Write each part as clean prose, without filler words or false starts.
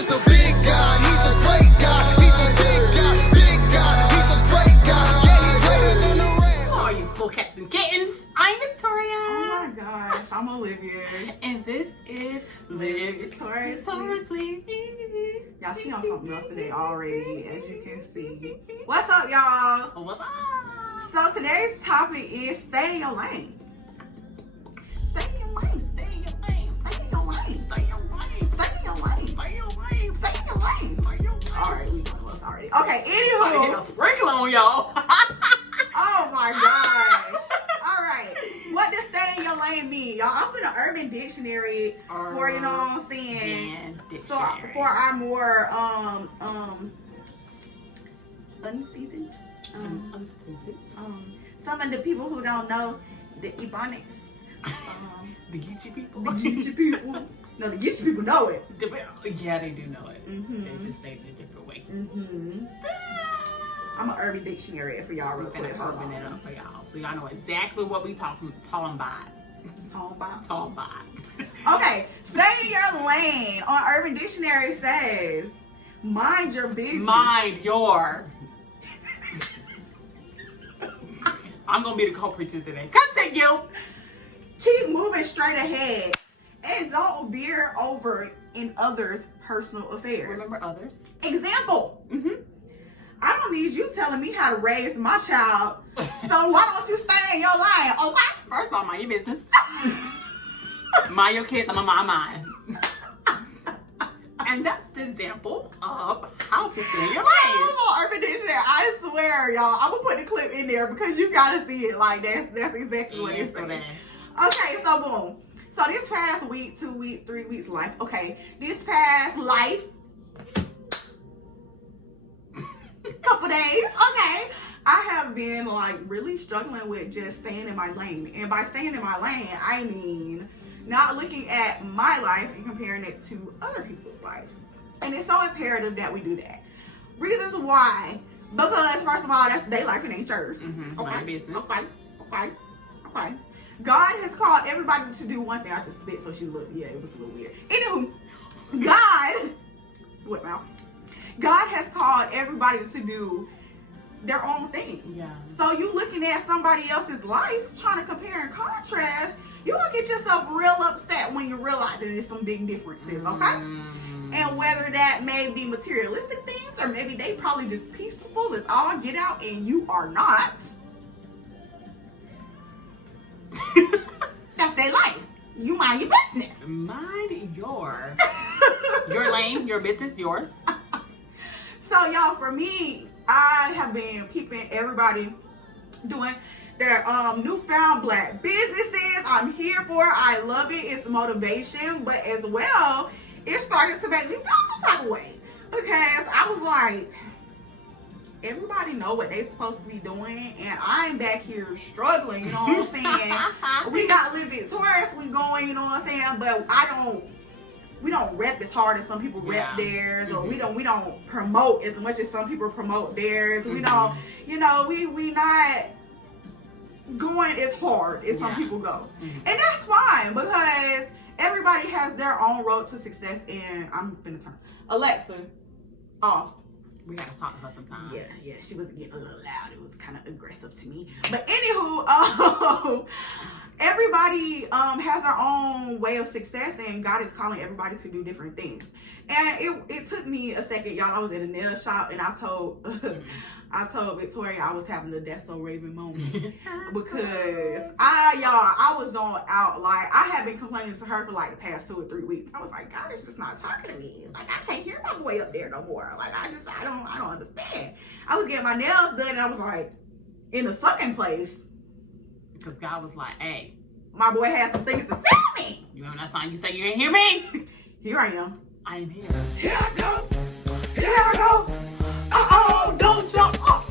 is a big God. He's a great God. He's a big God. Big God. He's a great God. Yeah, he's greater than the rest. Hello, you cool cats and kittens. I'm Victoria. Oh my gosh, I'm Olivia. And this is Live Victoriously. Y'all, she on something else today already, as you can see. What's up, y'all? What's up? So today's topic is stay in your lane. Stay in your lane. Stay in your lane. Stay in your lane. Stay in your lane. Stay in your lane. Stay in your lane. Stay in your lane. Stay in your lane. All right, we done us already. Okay, I get a anywho. sprinkle on y'all. Oh my god. All right. What does stay in your lane mean, y'all? I'm in the Urban Dictionary for, you know what I'm saying? So for our more unseasoned, some of the people who don't know the Ebonics, the Geechee people. the Geechee people. No, the Geechee people know it. Yeah, they do know it. Mm-hmm. They just say it a different way. Mm-hmm. I'm an Urban Dictionary for y'all real We're quick. gonna open it up for y'all, so y'all know exactly what we talking about. Talking about. Okay, stay in your lane on Urban Dictionary says, mind your business. Mind your. I'm gonna be the culprit today. Continue. Keep moving straight ahead and don't veer over in others' personal affairs. Remember others. Example. Mm-hmm. I don't need you telling me how to raise my child, so why don't you stay in your lane, okay? First of all, mind your business. Mind your kids. I'm gonna mind mine. And that's the example of how to stay in your lane. Oh, Urban Dictionary, I swear, y'all, I'm gonna put the clip in there because you gotta see it. Like that's exactly what it's saying. Okay, so boom. So this past week, 2 weeks, 3 weeks life. Okay, this past life, couple days. Okay, I have been like really struggling with just staying in my lane. And by staying in my lane, I mean not looking at my life and comparing it to other people's life. And it's so imperative that we do that. Reasons why. Because first of all, that's their life and ain't yours. Mm-hmm. Okay. Mind your business. Okay. God has called everybody to do one thing. I just spit so she looked, yeah, it was a little weird. Anywho, what now? God has called everybody to do their own thing. Yeah. So you looking at somebody else's life, trying to compare and contrast, you will get yourself real upset when you realize that there's some big differences, okay? And whether that may be materialistic things or maybe they probably just peaceful as all get out and you are not. That's their life. You mind your business. Mind your lane, your business, yours. So y'all, for me, I have been keeping everybody doing their newfound black businesses. I'm here for it. I love it. It's motivation, but as well, it started to make me feel some type of way because I was like, everybody know what they supposed to be doing, and I'm back here struggling. You know what I'm saying? We got Live Victorious, we going. You know what I'm saying? But we don't rep as hard as some people rep theirs, or we don't promote as much as some people promote theirs. We don't, you know, we not going as hard as some people go. And that's fine because everybody has their own road to success. And I'm gonna turn Alexa off. We gotta talk to her sometimes. Yeah, she was getting a little loud. It was kind of aggressive to me. But anywho, everybody has their own way of success, and God is calling everybody to do different things. And it took me a second, y'all. I was in a nail shop, and I told Victoria I was having a That's So Raven moment because I was on out. Like, I had been complaining to her for like the past 2 or 3 weeks. I was like, God is just not talking to me. Like, I can't hear my boy up there no more. Like, I don't understand. I was getting my nails done, and I was like in a sucking place because God was like, hey, my boy has some things to tell me. You remember that song you say you didn't hear me? Here I am. I am here. Here I go. Here I go. Uh-oh, don't jump off.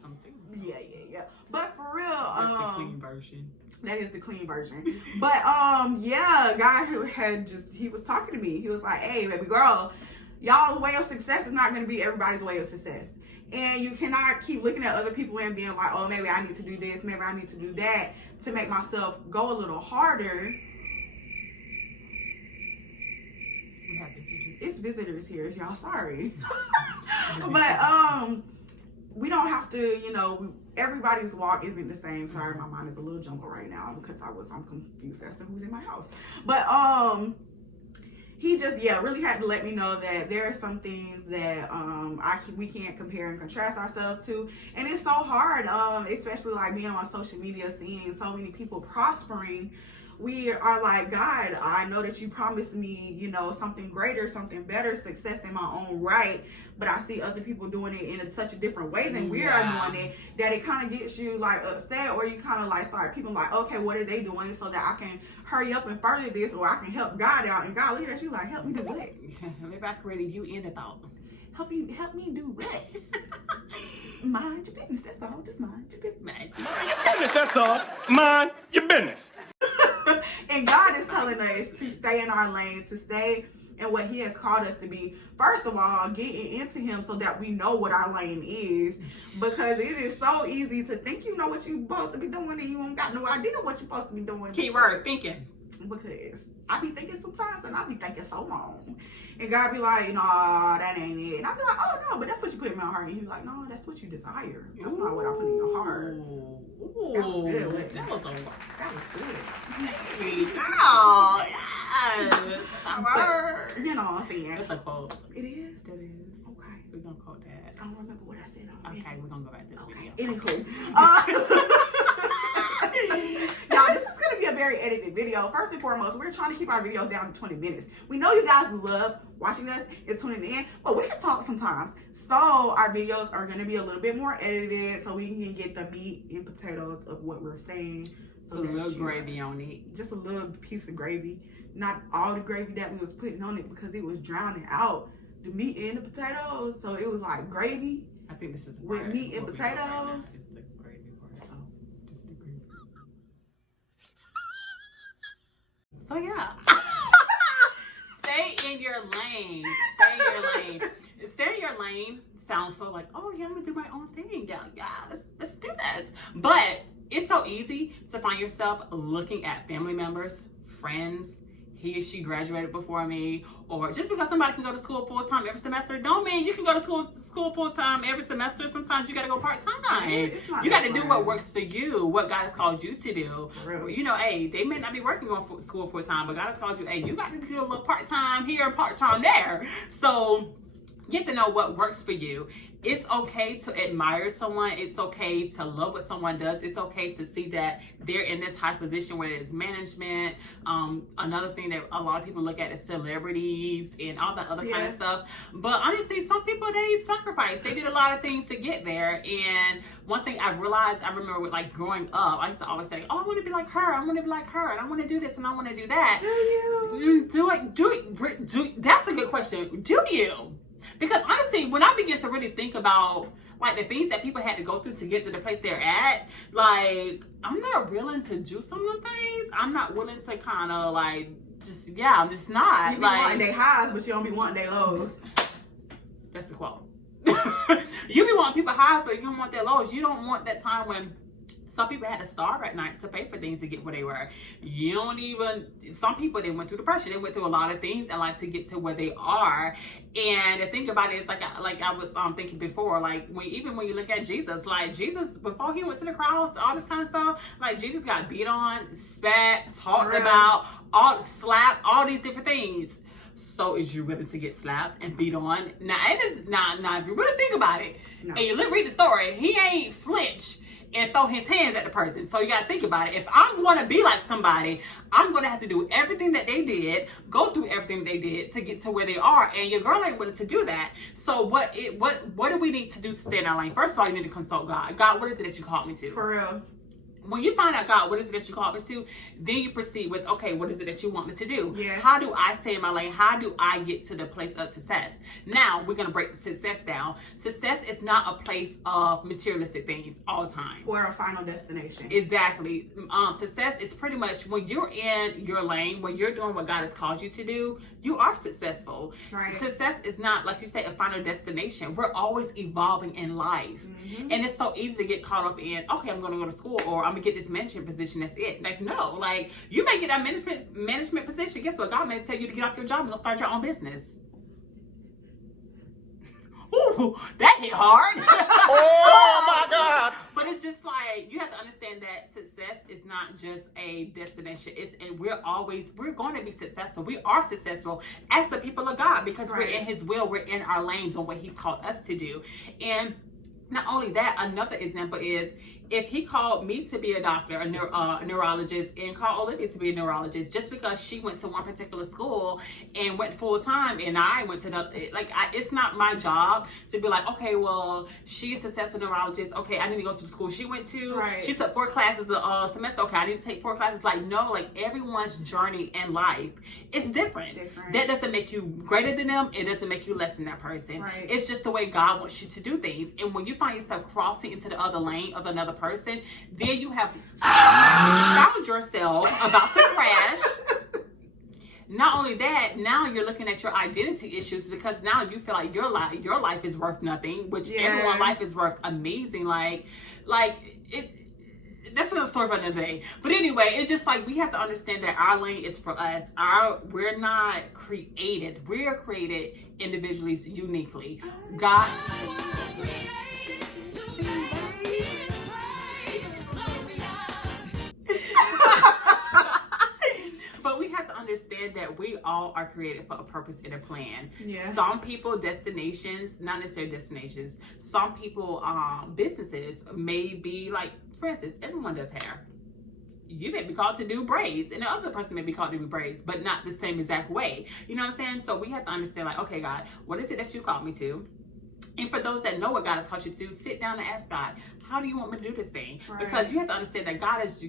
Something. Yeah. But for real, that's the clean version. That is the clean version. But yeah, guy who he was talking to me. He was like, hey, baby girl, y'all's way of success is not going to be everybody's way of success. And you cannot keep looking at other people and being like, oh, maybe I need to do this, maybe I need to do that to make myself go a little harder. have visitors. It's visitors here, y'all. Sorry. But we don't have to, you know, everybody's walk isn't the same. Sorry, my mind is a little jumbled right now because I'm confused as to who's in my house. But he just really had to let me know that there are some things that we can't compare and contrast ourselves to, and it's so hard, especially like being on social media, seeing so many people prospering. We are like, God, I know that you promised me, you know, something greater, something better, success in my own right, but I see other people doing it in such a different way than we are doing it, that it kind of gets you like upset, or you kind of like start people like, okay, what are they doing so that I can hurry up and further this, or I can help God out. And God look at you like, help me do what? Maybe I created you in the thought. Help me do what? Mind your business, that's all. Just mind your business. Mind your business, that's all. Mind your business. And God is telling us to stay in our lane, to stay in what he has called us to be. First of all, getting into him so that we know what our lane is, because it is so easy to think you know what you're supposed to be doing and you don't got no idea what you're supposed to be doing. Keyword, thinking. Because I be thinking sometimes, and I be thinking so long. And God be like, nah, that ain't it. And I be like, oh no, but that's what you put in my heart. And he's like, no, that's what you desire. That's not what I put in your heart. Ooh, That was good. that was a lot. That was good. Baby girl, yes. But, you know what I'm saying? That's a quote. It is? That is. Okay. We're gonna quote that. I don't remember what I said. Okay, we're gonna go back to the video. It is cool. Y'all, this is going to be a very edited video. First and foremost, we're trying to keep our videos down to 20 minutes. We know you guys love watching us and tuning in, but we can talk sometimes. So our videos are going to be a little bit more edited so we can get the meat and potatoes of what we're saying. So a little gravy on it. Just a little piece of gravy. Not all the gravy that we was putting on it because it was drowning out the meat and the potatoes. So it was like gravy. I think this is with meat and potatoes. It's the gravy part. Oh, just the gravy. So yeah. Stay in your lane. Stay in your lane. Stay in your lane sounds so like, oh yeah, I'm gonna do my own thing. Yeah, let's do this. But it's so easy to find yourself looking at family members, friends. He or she graduated before me, or just because somebody can go to school full-time every semester don't mean you can go to school full-time every semester. Sometimes you got to go part-time. You got to do what works for you, what God has called you to do. You know, hey, they may not be working on school full-time, but God has called you, hey, you got to do a little part-time here and part-time there. So get to know what works for you. It's okay to admire someone. It's okay to love what someone does. It's okay to see that they're in this high position where it's management. Another thing that a lot of people look at is celebrities and all that other kind of stuff. But honestly, some people, they sacrifice. They did a lot of things to get there. And one thing I realized, I remember with like growing up, I used to always say, oh, I want to be like her. I want to be like her. And I want to do this and I want to do that. Do you? Do it. That's a good question. Do you? Because honestly, when I begin to really think about like the things that people had to go through to get to the place they're at, like I'm not willing to do some of them things. I'm not willing to kind of like I'm just not. You be like wanting their highs, but you don't be wanting their lows. That's the quote. You be wanting people highs, but you don't want their lows. You don't want that time when some people had to starve at night to pay for things to get where they were. Some people, they went through depression. They went through a lot of things in life to get to where they are. And the thing about it is, like I was thinking before, like when you look at Jesus, like Jesus, before he went to the cross, all this kind of stuff, like Jesus got beat on, spat, talked about, slapped, all these different things. So is you willing to get slapped and beat on? Now, if you really think about it, and you read the story, he ain't flinched and throw his hands at the person. So you gotta think about it. If I'm gonna be like somebody, I'm gonna have to do everything that they did, go through everything they did to get to where they are. And your girl ain't willing to do that. So what do we need to do to stay in our lane? First of all, you need to consult God. God, what is it that you called me to? For real. When you find out, God, what is it that you called me to? Then you proceed with, okay, what is it that you want me to do? Yeah. How do I stay in my lane? How do I get to the place of success? Now, we're going to break success down. Success is not a place of materialistic things all the time. Or a final destination. Exactly. Success is pretty much when you're in your lane, when you're doing what God has called you to do, you are successful. Right. Success is not, like you say, a final destination. We're always evolving in life. Mm-hmm. And it's so easy to get caught up in, okay, I'm going to go to school, or I'm I'm gonna get this management position. That's it. Like, no, like you may get that management position. Guess what? God may tell you to get off your job and go start your own business. Ooh, that hit hard. Oh my God. But it's just like, you have to understand that success is not just a destination. We're going to be successful. We are successful as the people of God because we're in his will. We're in our lane doing what he's called us to do. And not only that, another example is if he called me to be a doctor, a neurologist, and called Olivia to be a neurologist, just because she went to one particular school and went full time, and I went to another, it's not my job to be like, okay, well, she's a successful neurologist. Okay, I need to go to the school she went to. Right. She took 4 classes a semester. Okay, I need to take 4 classes. Like, no, like everyone's journey in life is different. That doesn't make you greater than them. It doesn't make you less than that person. Right. It's just the way God wants you to do things. And when you find yourself crossing into the other lane of another person, then you have found yourself about to crash. Not only that, now you're looking at your identity issues because now you feel like your life is worth nothing, which everyone's life is worth amazing. Like it. That's another story for another day. But anyway, it's just like we have to understand that our lane is for us. We're not created. We're created individually, uniquely. God. But we have to understand that we all are created for a purpose and a plan. Yeah. Some people, destinations, not necessarily destinations. Some people, businesses may be like, for instance, everyone does hair. You may be called to do braids, and the other person may be called to do braids, but not the same exact way. You know what I'm saying? So we have to understand, like, okay, God, what is it that you called me to? And for those that know what God has called you to, sit down and ask God, how do you want me to do this thing? Right. Because you have to understand that God is a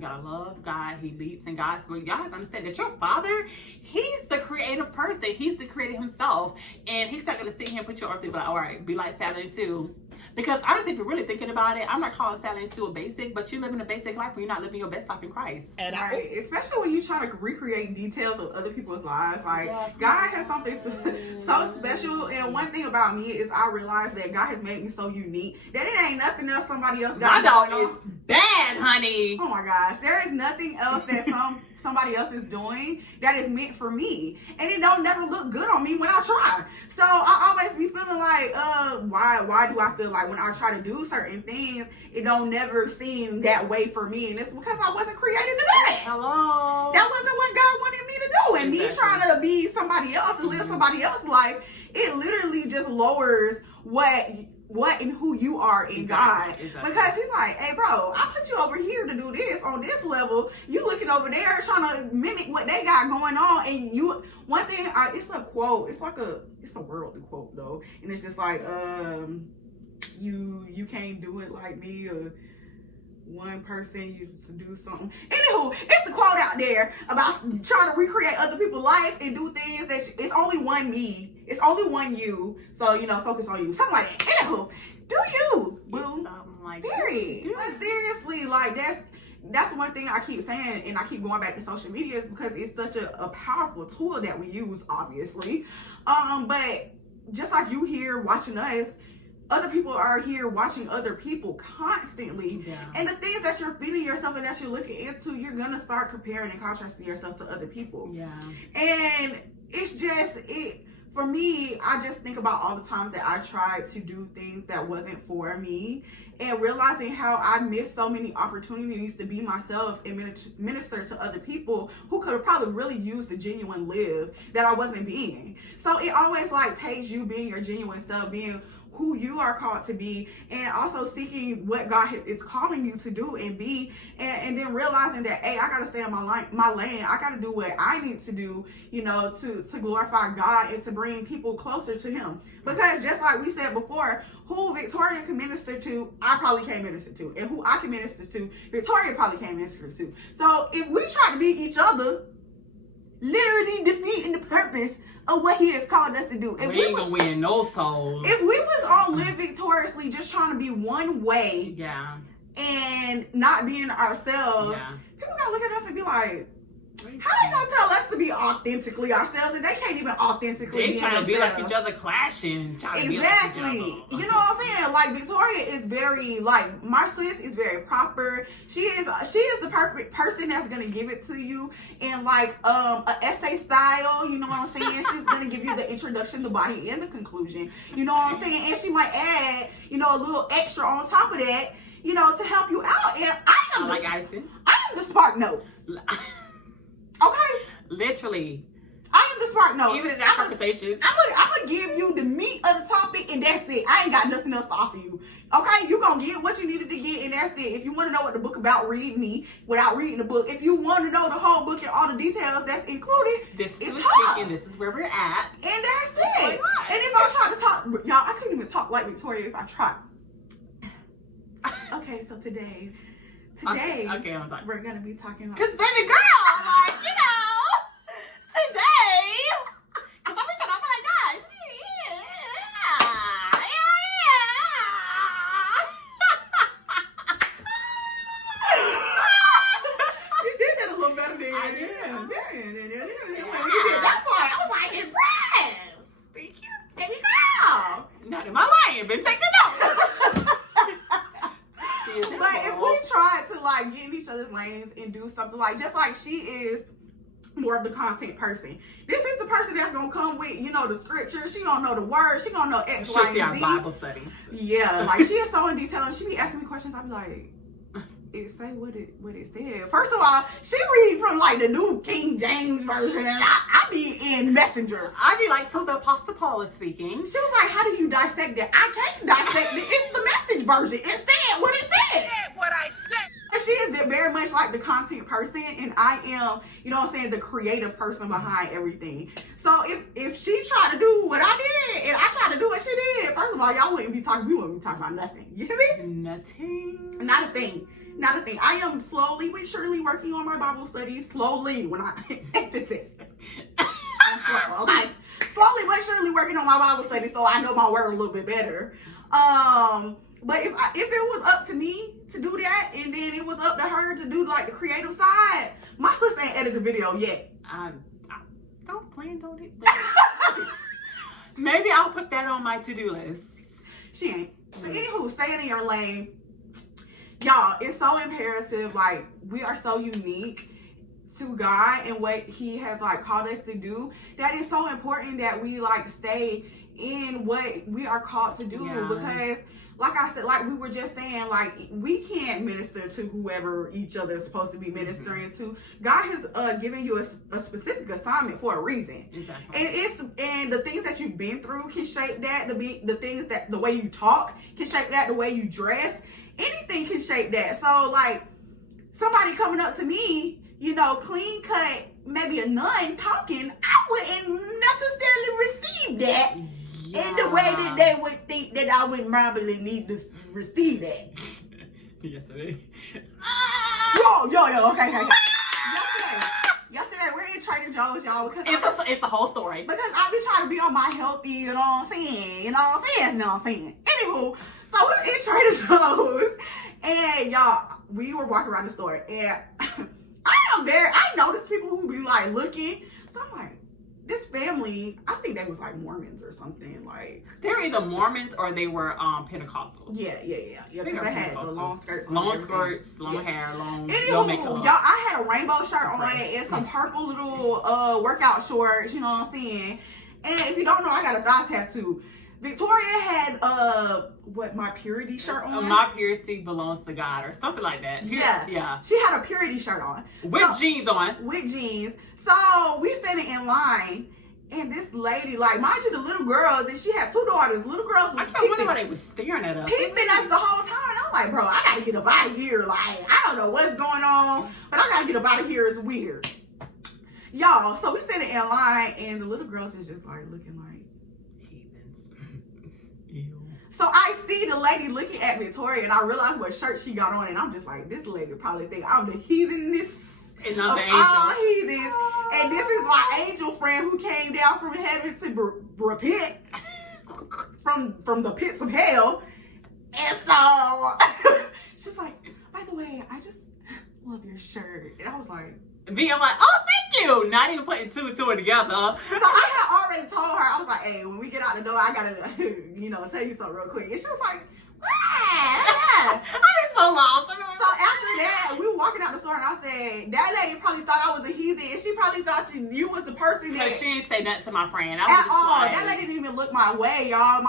God of love. God, he leads and guides. But y'all have to understand that your Father, he's the creative person. He's the creator himself. And he's not going to sit here and put you on and be like, all right, be like Sally and Sue. Because honestly, if you're really thinking about it, I'm not calling Sally and Sue a basic, but you're living a basic life when you're not living your best life in Christ. And especially when you try to recreate details of other people's lives. Like, God has something so special. And one thing about me is I realize that God has made me so unique that it ain't nothing else somebody else got. My dog is bad, honey. Oh my gosh. There is nothing else that somebody else is doing that is meant for me, and it don't never look good on me when I try. So I always be feeling like, why do I feel like when I try to do certain things, it don't never seem that way for me? And it's because I wasn't created to do that. Hello. That wasn't what God wanted me to do. And me trying to be somebody else and live somebody else's life, it literally just lowers what and who you are in God. Exactly. Because he's like, hey bro, I put you over here to do this on this level. You looking over there trying to mimic what they got going on. And it's a quote. It's a worldly quote though. And it's just like, you can't do it like me, or one person used to do something. Anywho, it's a quote out there about trying to recreate other people's life and do things that it's only one me. It's only one you. So, focus on you. Something like that. Anywho, do you, boo. Like period. But seriously, like that's one thing I keep saying, and I keep going back to social media, is because it's such a powerful tool that we use, obviously. But just like you here watching us, other people are here watching other people constantly. Yeah. And the things that you're feeding yourself and that you're looking into, you're going to start comparing and contrasting yourself to other people. Yeah. And it's just, for me, I just think about all the times that I tried to do things that wasn't for me, and realizing how I missed so many opportunities to be myself and minister to other people who could have probably really used the genuine live that I wasn't being. So it always takes you being your genuine self, being who you are called to be, and also seeking what God is calling you to do and be, and then realizing that, hey, I gotta stay in my lane. I gotta do what I need to do, to glorify God and to bring people closer to Him. Because just like we said before, who Victoria can minister to, I probably can't minister to, and who I can minister to, Victoria probably can't minister to. So if we try to be each other, literally defeating the purpose of what He has called us to do. If we ain't gonna win no souls. If we was all live victoriously, just trying to be one way, yeah, and not being ourselves, yeah, people gonna look at us and be like, How they gonna tell us to be authentically ourselves and they can't even authentically They be trying to be like themselves? each other, clashing. Trying to be Exactly. like each other. You know what I'm saying? Like Victoria is very like my sis is very proper. She is the perfect person that's gonna give it to you in like an essay style. You know what I'm saying? She's gonna give you the introduction, the body, and the conclusion. You know what I'm saying? And she might add, you know, a little extra on top of that, you know, to help you out. And I am like icing. I am the spark notes. Okay. Literally. I am the spark notes. Even in our conversations. I'm gonna give you the meat of the topic and that's it. I ain't got nothing else to offer you. Okay, you gonna get what you needed to get and that's it. If you want to know what the book about, read me without reading the book. If you want to know the whole book and all the details that's included, This is it's who's her. speaking. This is where we're at. And that's it. Why And not? if I try to talk, y'all, I couldn't even talk like Victoria if I tried. Okay, so today, Okay, I'm talking. we're gonna be talking about. Cause baby girl, like, you know, today, cause I'm trying to, oh my gosh, You did that a little better than I did. You did that part. I was like impressed. Thank you. Baby girl. Not in my life, been taking notes. But if we tried to like get in each other's lanes and do something like just like she is more of the content person. This is the person that's gonna come with, you know, the scripture. She gonna know the words. She gonna know X, she'll Y, see our and Z. Bible studies. Yeah, like she is so in detail and she be asking me questions. I be like, it say what it said. First of all, she read from like the New King James version and I be in Messenger. I'd be like, so the Apostle Paul is speaking. She was like, how do you dissect that? I can't dissect it. It's the Message version. It said what it said. What I said. And she is very much like the content person and I am, you know what I'm saying, the creative person behind everything. So if she tried to do what I did and I tried to do what she did, first of all, y'all wouldn't be talking, we wouldn't be talking about nothing. You hear me? Nothing. Not a thing. Not a thing. I am slowly but surely working on my Bible studies. Slowly, when I emphasis. I'm slow, okay. Slowly but surely working on my Bible studies so I know my word a little bit better. But if it was up to me to do that, and then it was up to her to do like the creative side, my sister ain't edited the video yet. I don't plan on it. Maybe I'll put that on my to-do list. She ain't. But anywho, staying in your lane. Y'all, it's so imperative. Like, we are so unique to God and what He has like called us to do. That is so important that we like stay in what we are called to do. Yeah. Because, like I said, like we were just saying, like we can't minister to whoever each other is supposed to be ministering to. God has given you a specific assignment for a reason. Exactly. And the things that you've been through can shape that. The things that the way you talk can shape that. The way you dress, anything can shape that. So like somebody coming up to me, you know, clean cut, maybe a nun talking, I wouldn't necessarily receive that in the way that they would think that I wouldn't probably need to receive that. Yes, it is. Yo, okay. Yesterday we're in Trader Joe's, y'all, because It's a whole story. because I be trying to be on my healthy, you know what I'm saying? Anywho, so we're in Trader Joe's, and y'all, we were walking around the store, and I noticed people who be like looking, so I'm like, this family, I think they was like Mormons or something, like. They're either Mormons or they were Pentecostals. Yeah, because they had the long skirts. Long skirts, long hair, long Anywho, no makeup. y'all, I had a rainbow shirt on Breasts. and some purple little workout shorts, you know what I'm saying? And if you don't know, I got a thigh tattoo. Victoria had what, my purity shirt on? My purity belongs to God or something like that. Yeah. She had a purity shirt on. With jeans on. With jeans. So we standing in line, and this lady, like, mind you, the little girl, that she had two daughters. Little girls was I can't wonder why they was staring at us. peeping us the whole time. And I'm like, bro, I gotta get up out of here. Like, I don't know what's going on, but I gotta get up out of here. It's weird. Y'all, so we standing in line, and the little girls is just like looking like Heathens. Ew. So I see the lady looking at Victoria, and I realize what shirt she got on, and I'm just like, this lady probably think I'm the heathenest And I'm of the angel. all heathens. And this is my angel friend who came down from heaven to repent from the pits of hell. And so she's like, by the way, I just love your shirt. And I was like, Me, I'm like, oh, thank you. Not even putting two and two together. So I had already told her, I was like, hey, when we get out the door, I gotta, tell you something real quick. And she was like, what? I've been so lost. So after that, we were walking out the store and I said, that lady probably thought I was a heathen. And she probably thought you was the person that. Because she didn't say nothing to my friend. I was At just all. like, That lady didn't even look my way, y'all.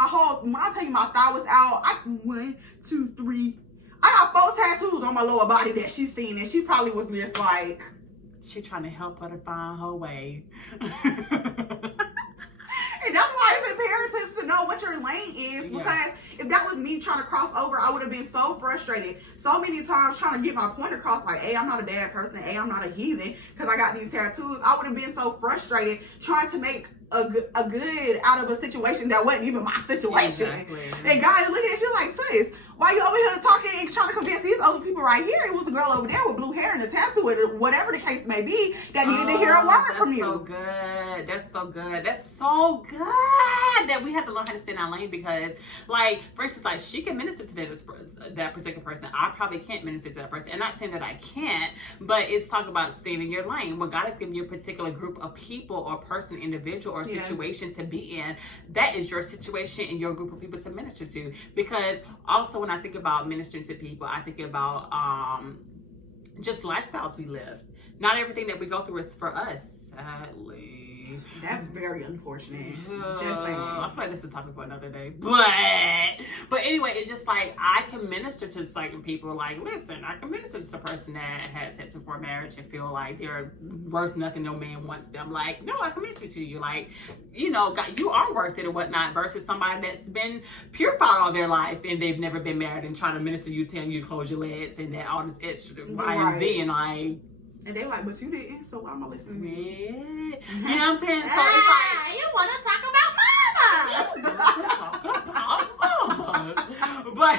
When I tell you my thigh was out, 1, 2, 3. I got 4 tattoos on my lower body that she seen. And she probably was just like. she trying to help her to find her way. And that's why it's imperative to know what your lane is. Yeah. Because if that was me trying to cross over, I would have been so frustrated. So many times trying to get my point across, like, hey, I'm not a bad person. Hey, I'm not a heathen because I got these tattoos. I would have been so frustrated trying to make a good out of a situation that wasn't even my situation. Exactly. And guys looking at you like, sis, why you over here talking and trying to convince these other people right here? It was a girl over there with blue hair and a tattoo, or whatever the case may be, that needed to hear a word from you. That's so good. That's so good. That's so good that we have to learn how to stay in our lane because, like, for instance, like, she can minister to that particular person. I probably can't minister to that person. And not saying that I can't, but it's talking about staying in your lane. When God has given you a particular group of people or person, individual, or situation to be in, that is your situation and your group of people to minister to. Because also when I think about ministering to people, I think about just lifestyles we live. Not everything that we go through is for us, sadly. That's very unfortunate. Just saying. I feel like this is a topic for another day. But anyway, it's just like I can minister to certain people. Like, listen, I can minister to the person that had sex before marriage and feel like they're worth nothing, no man wants them. Like, no, I can minister to you. Like, God, you are worth it or whatnot, versus somebody that's been purified all their life and they've never been married and trying to minister to you, telling you to close your legs and that all this extra Y and Z and like. And they're like, but you didn't, so why am I listening to you? Yeah. You know what I'm saying? So it's like, you want to talk about mama.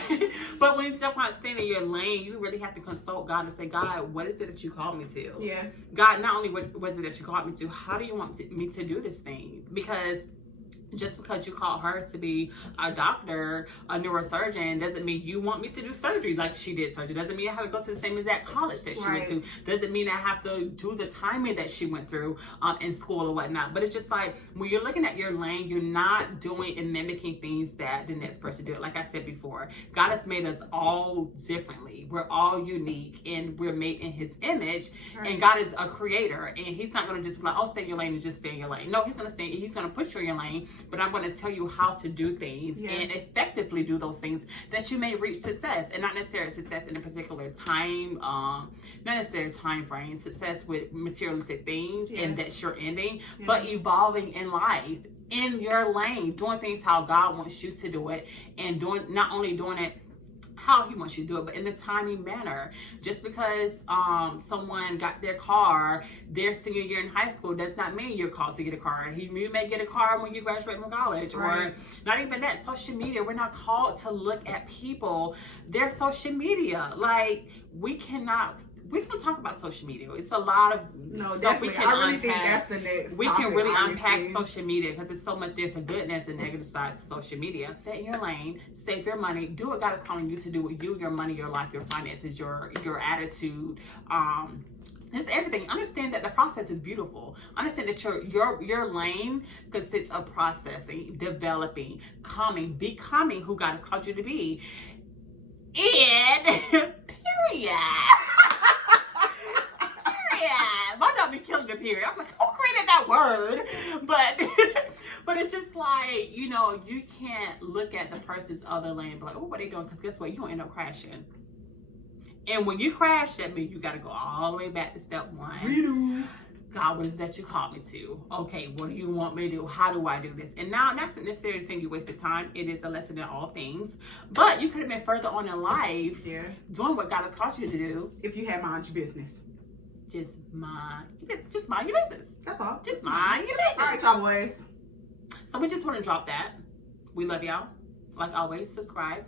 but when you talk about staying in your lane, you really have to consult God and say, God, what is it that you called me to? Yeah. God, not only what was it that you called me to, how do you want me to do this thing? Because just because you called her to be a doctor, a neurosurgeon, doesn't mean you want me to do surgery like she did surgery. Doesn't mean I have to go to the same exact college that she went to. Doesn't mean I have to do the timing that she went through in school or whatnot. But it's just like, when you're looking at your lane, you're not doing and mimicking things that the next person did. Like I said before, God has made us all differently. We're all unique and we're made in his image. Right. And God is a creator. And he's not going to just be like, oh, stay in your lane and just stay in your lane. No, he's going to put you in your lane. But I'm going to tell you how to do things and effectively do those things that you may reach success, and not necessarily success in a particular time, not necessarily time frame, success with materialistic things and that's your ending, but evolving in life, in your lane, doing things how God wants you to do it, and not only doing it how he wants you to do it, but in a timely manner. Just because someone got their car their senior year in high school does not mean you're called to get a car. You may get a car when you graduate from college, or not even that. Social media, we're not called to look at people, their social media. Like, we can talk about social media. It's a lot of stuff we can unpack. I really think that's the next topic, can really unpack social media, because it's so much. There's a good and there's a negative side to social media. Stay in your lane, save your money, do what God is calling you to do with you, your money, your life, your finances, your attitude. It's everything. Understand that the process is beautiful. Understand that your lane consists of processing, developing, becoming who God has called you to be. And period. Might not be killing the period. I'm like, who created that word? But it's just like, you can't look at the person's other lane and be like, oh, what are they doing? Because guess what? You're going to end up crashing. And when you crash, that means you got to go all the way back to step one. God, what is that you called me to? Okay, what do you want me to do? How do I do this? And now, not necessarily saying you wasted time. It is a lesson in all things. But you could have been further on in life doing what God has called you to do. If you had mind your business. Just mind your business. That's all. Just mind your business. All right, y'all boys. So we just want to drop that. We love y'all. Like always, subscribe.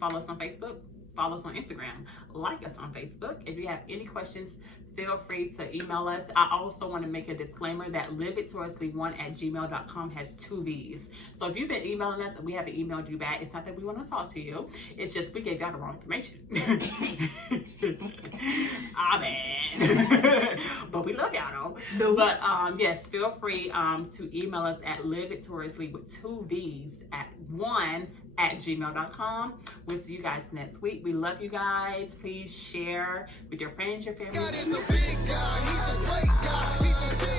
Follow us on Facebook. Follow us on Instagram. Like us on Facebook. If you have any questions, feel free to email us. I also want to make a disclaimer that livevictoriously1@gmail.com has 2 V's. So if you've been emailing us and we haven't emailed you back, it's not that we want to talk to you. It's just we gave y'all the wrong information. Amen. But we love y'all though. But yes, feel free to email us at livevictoriously with 2 V's at 1@gmail.com. We'll see you guys next week. We love you guys. Please share with your friends, your family. God is a big God. He's a great God. He's a big